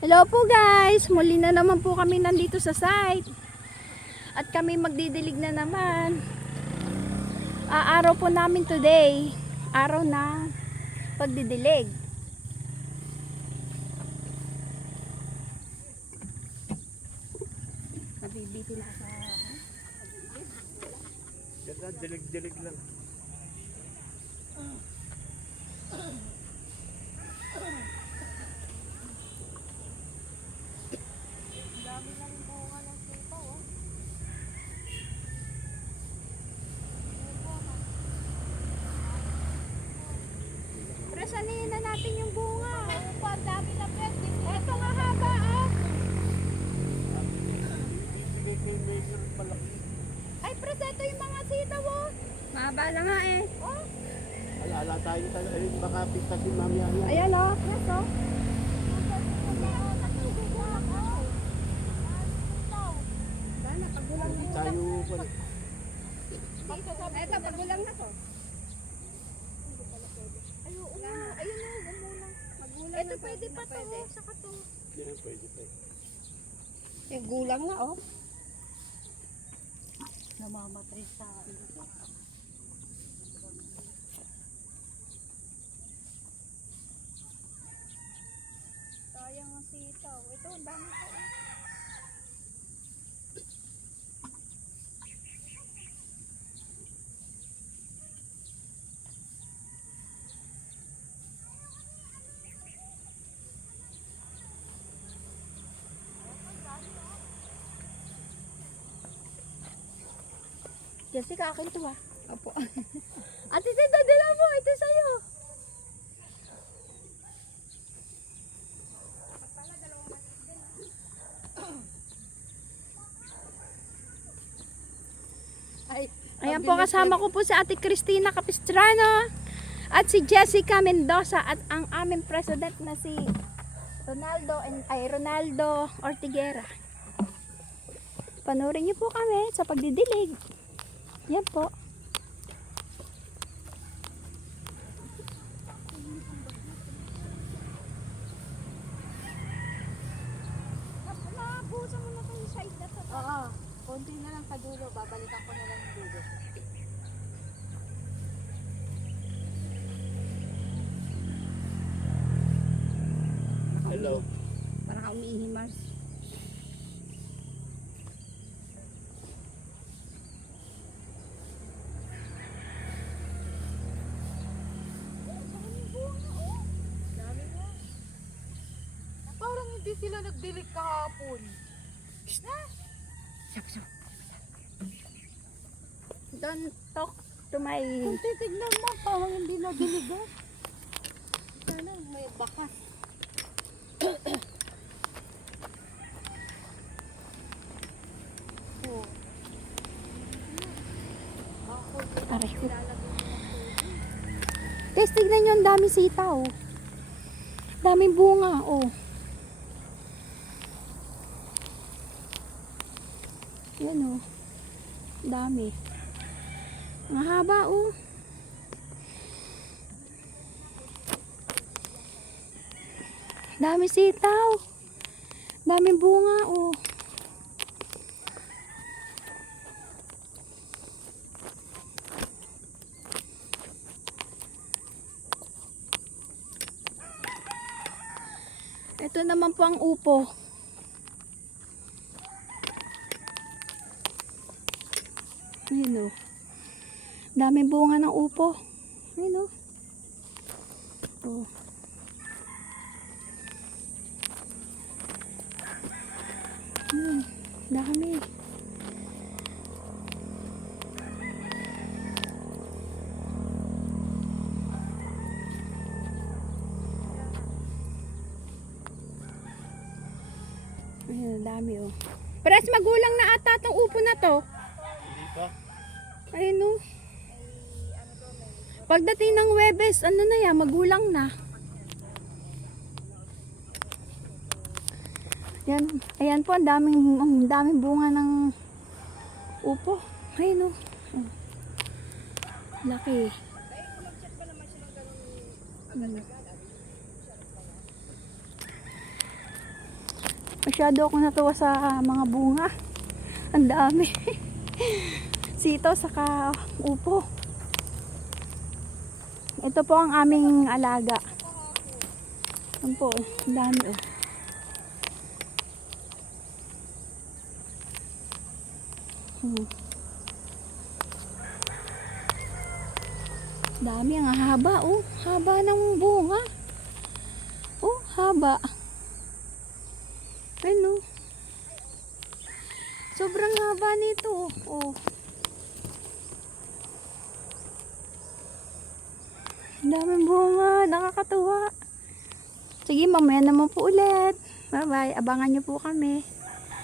Hello po guys! Muli na naman po kami nandito sa site. At kami magdidilig na naman. Araw po namin today. Araw na pagdidilig. Nabibiti na sa Ganda, dilig-dilig lang. dami na rin bunga ng sipaw, oh. Presanihin na natin yung bunga. Opo, ang dami na pwede. Ito nga haba, ah. Ay, preseto yung mga sitaw, oh. Mahaba na nga eh. Oh. Ala tayo talaga. Baka pitasin mamaya yan. Ayan, oh. Yes, oh. Pagulang na Tayo po. ito, pagulang na to. Ayun na, ayun na, gumulang. Magulang ito pwede pa to, saka to. Yan, pwede pa. Yung gulang na, oh. Namamatay sa ito. Sayang ang sitaw. Ito, ang dami ko, oh. Jessica, akin to, ah. Opo. Ate, dala mo. Ito sa'yo. Ay, Ayan po, kasama ko po si Ate Cristina Capistrano at si Jessica Mendoza at ang aming president na si Ronaldo Ortiguera. Panoorin niyo po kami sa pagdidilig. Yan po. Nabusa mo na itong side na to. oo. Konti na lang sa dulo. Babalikan ko na lang yung dulo. Hello. Parang ka umiihi, Mars. Parang hindi sila nagdilig kahapon. Don't talk to my... Kung titignan mo, parang hindi nagdiligan. Sana may bakas. Oh. Aray ko. Guys, tignan nyo, ang daming sitaw. Daming bunga, oh. Yan, oh. Dami. Ang haba, oh. Dami sitaw. Daming bunga, oh. Ito naman po ang upo. Ayun, oh. Daming bunga ng upo. Ayun, oh. Oh. Dami. Ayun, dami, oh. Pares magulang na ata itong upo na to. Hindi pa. Ayun, oh. Pagdating ng Webes, ano na yan, magulang na. Yan, ayan po, ang daming bunga ng upo. Ayun, oh. Oh. Laki. Masyado akong natuwa sa mga bunga. Ang dami. Sitaw saka upo. Ito po ang aming alaga. Yan po, ang dami oh. Dami, ang haba oh. Haba ng bunga. Oh, haba. Ano? Sobrang haba nito. Oh. Ang daming bunga. Nakakatuwa. Sige, mamaya naman po ulit. Bye-bye. Abangan nyo po kami.